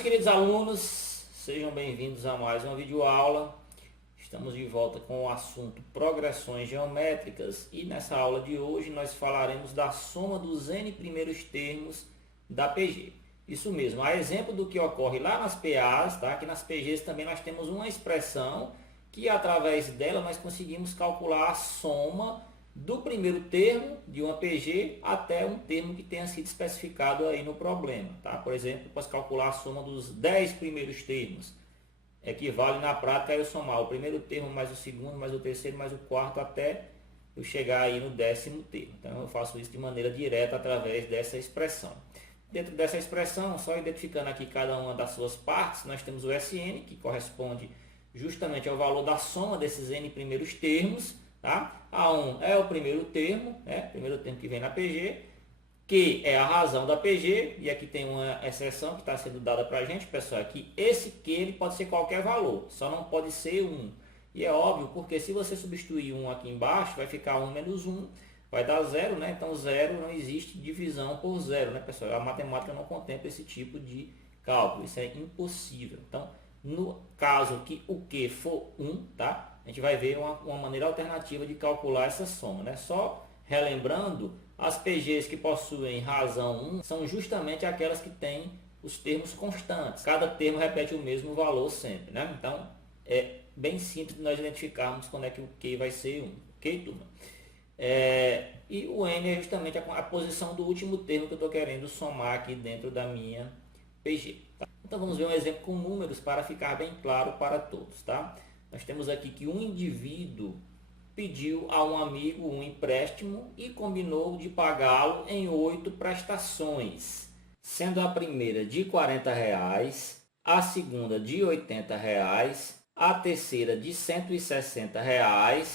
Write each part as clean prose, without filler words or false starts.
meus queridos alunos, sejam bem-vindos a mais uma videoaula. Estamos de volta com o assunto progressões geométricas e nessa aula de hoje nós falaremos da soma dos n primeiros termos da PG. Isso mesmo, a exemplo do que ocorre lá nas PAs, tá? Aqui nas PGs também nós temos uma expressão que através dela nós conseguimos calcular a soma do primeiro termo de uma PG até um termo que tenha sido especificado aí no problema, tá? Por exemplo, eu posso calcular a soma dos 10 primeiros termos. Equivale na prática a eu somar o primeiro termo mais o segundo, mais o terceiro, mais o quarto, até eu chegar aí no 10º termo. Então eu faço isso de maneira direta através dessa expressão. Dentro dessa expressão, só identificando aqui cada uma das suas partes, nós temos o Sn, que corresponde justamente ao valor da soma desses n primeiros termos. Tá? A1 é o primeiro termo, né? Primeiro termo que vem na PG, que é a razão da PG, e aqui tem uma exceção que está sendo dada para a gente, pessoal, que esse que ele pode ser qualquer valor, só não pode ser 1. E é óbvio, porque se você substituir 1 aqui embaixo, vai ficar 1 menos 1, vai dar 0, né? Então 0 não existe divisão por 0, né, pessoal? A matemática não contempla esse tipo de cálculo, isso é impossível. Então, no caso que o que for 1, tá? A gente vai ver uma maneira alternativa de calcular essa soma, né? Só relembrando, as PGs que possuem razão 1 são justamente aquelas que têm os termos constantes. Cada termo repete o mesmo valor sempre, né? Então, é bem simples nós identificarmos quando é que o Q vai ser 1. Ok, turma? E o N é justamente a posição do último termo que eu estou querendo somar aqui dentro da minha PG. Tá? Então, vamos ver um exemplo com números para ficar bem claro para todos, tá? Nós temos aqui que um indivíduo pediu a um amigo um empréstimo e combinou de pagá-lo em 8 prestações, sendo a primeira de R$ 40, a segunda de R$ 80, a terceira de R$ 160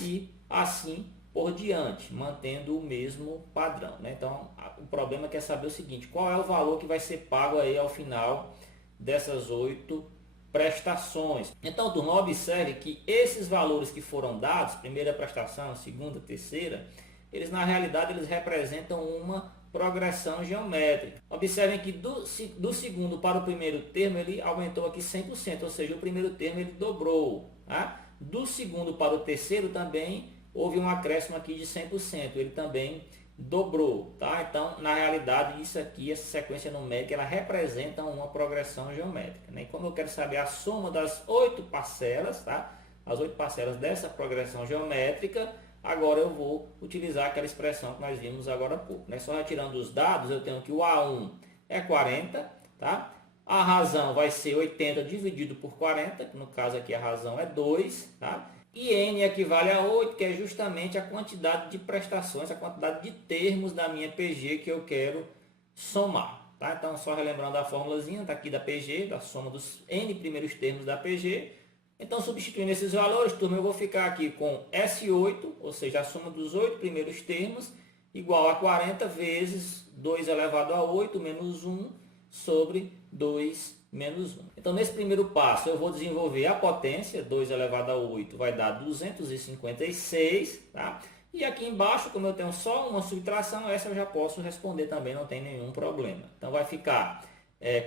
e assim por diante, mantendo o mesmo padrão, né? Então, o problema é saber o seguinte: qual é o valor que vai ser pago aí ao final dessas 8 prestações. Então, turma, observe que esses valores que foram dados, primeira prestação, segunda, terceira, eles na realidade eles representam uma progressão geométrica. Observem que do segundo para o primeiro termo ele aumentou aqui 100%, ou seja, o primeiro termo ele dobrou. Tá? Do segundo para o terceiro também houve um acréscimo aqui de 100%, ele também dobrou, tá? Então, na realidade, isso aqui, essa sequência numérica, ela representa uma progressão geométrica, né? E como eu quero saber a soma das 8 parcelas, tá? As 8 parcelas dessa progressão geométrica, agora eu vou utilizar aquela expressão que nós vimos agora há pouco, né? Só retirando os dados, eu tenho que o A1 é 40, tá? A razão vai ser 80 dividido por 40, que no caso aqui a razão é 2, tá? E N equivale a 8, que é justamente a quantidade de prestações, a quantidade de termos da minha PG que eu quero somar. Tá? Então, só relembrando a formulazinha daqui da PG, da soma dos N primeiros termos da PG. Então, substituindo esses valores, turma, eu vou ficar aqui com S8, ou seja, a soma dos 8 primeiros termos, igual a 40 vezes 2 elevado a 8 menos 1 sobre 2 menos 1. Então, nesse primeiro passo, eu vou desenvolver a potência, 2 elevado a 8 vai dar 256, tá? E aqui embaixo, como eu tenho só uma subtração, essa eu já posso responder também, não tem nenhum problema. Então, vai ficar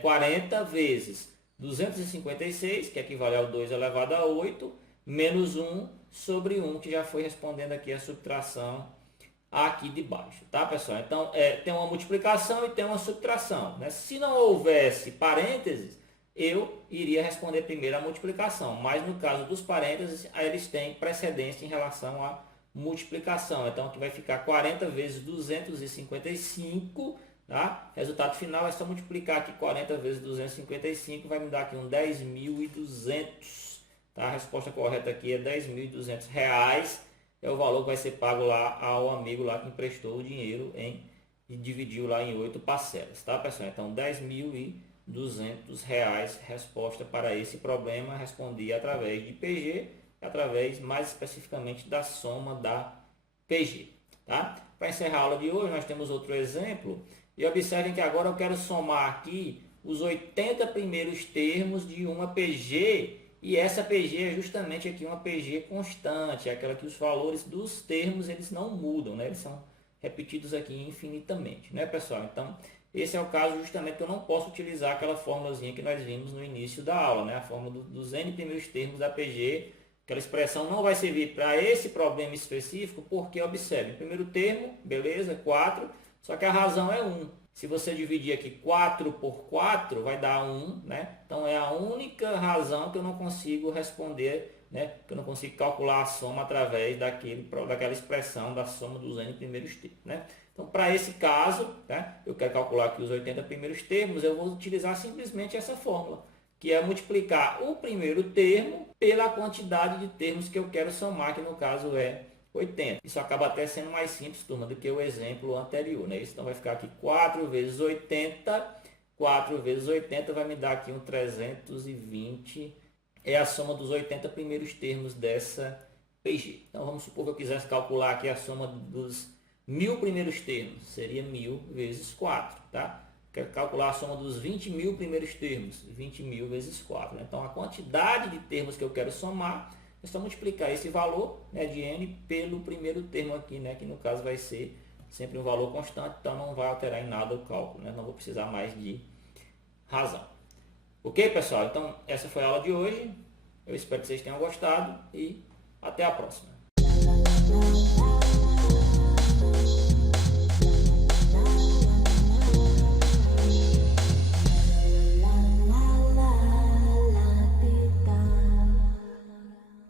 40 vezes 256, que equivale ao 2 elevado a 8, menos 1 sobre 1, que já foi respondendo aqui a subtração aqui de baixo, tá, pessoal? Então, tem uma multiplicação e tem uma subtração, né? Se não houvesse parênteses, eu iria responder primeiro a multiplicação, mas no caso dos parênteses, eles têm precedência em relação à multiplicação. Então, aqui vai ficar 40 vezes 255, tá? Resultado final é só multiplicar aqui 40 vezes 255, vai me dar aqui um 10.200, tá? A resposta correta aqui é R$ 10.200, é o valor que vai ser pago lá ao amigo lá que emprestou o dinheiro e dividiu lá em 8 parcelas, tá, pessoal? Então, R$ 10.200, resposta para esse problema, respondi através de PG, através mais especificamente da soma da PG, tá? Para encerrar a aula de hoje, nós temos outro exemplo, e observem que agora eu quero somar aqui os 80 primeiros termos de uma PG. E essa PG é justamente aqui uma PG constante, é aquela que os valores dos termos eles não mudam, né? Eles são repetidos aqui infinitamente, né, pessoal? Então, esse é o caso justamente que eu não posso utilizar aquela formulazinha que nós vimos no início da aula, né? A fórmula dos N primeiros termos da PG. Aquela expressão não vai servir para esse problema específico, porque, observe, o primeiro termo, beleza, 4, só que a razão é 1. Se você dividir aqui 4 por 4, vai dar 1, né? Então é a única razão que eu não consigo responder, né? Que eu não consigo calcular a soma através daquela expressão da soma dos N primeiros termos, né? Então, para esse caso, né, eu quero calcular aqui os 80 primeiros termos, eu vou utilizar simplesmente essa fórmula, que é multiplicar o primeiro termo pela quantidade de termos que eu quero somar, que no caso é 80. Isso acaba até sendo mais simples, turma, do que o exemplo anterior, né? Então vai ficar aqui 4 vezes 80, 4 vezes 80 vai me dar aqui um 320, é a soma dos 80 primeiros termos dessa PG. Então vamos supor que eu quisesse calcular aqui a soma dos 1000 primeiros termos, seria 1000 vezes 4, tá? Quero calcular a soma dos 20.000 primeiros termos, 20.000 vezes 4. Né? Então, a quantidade de termos que eu quero somar, é só multiplicar esse valor, né, de N pelo primeiro termo aqui, né, que no caso vai ser sempre um valor constante, então não vai alterar em nada o cálculo, né? Não vou precisar mais de razão. Ok, pessoal? Então, essa foi a aula de hoje. Eu espero que vocês tenham gostado e até a próxima.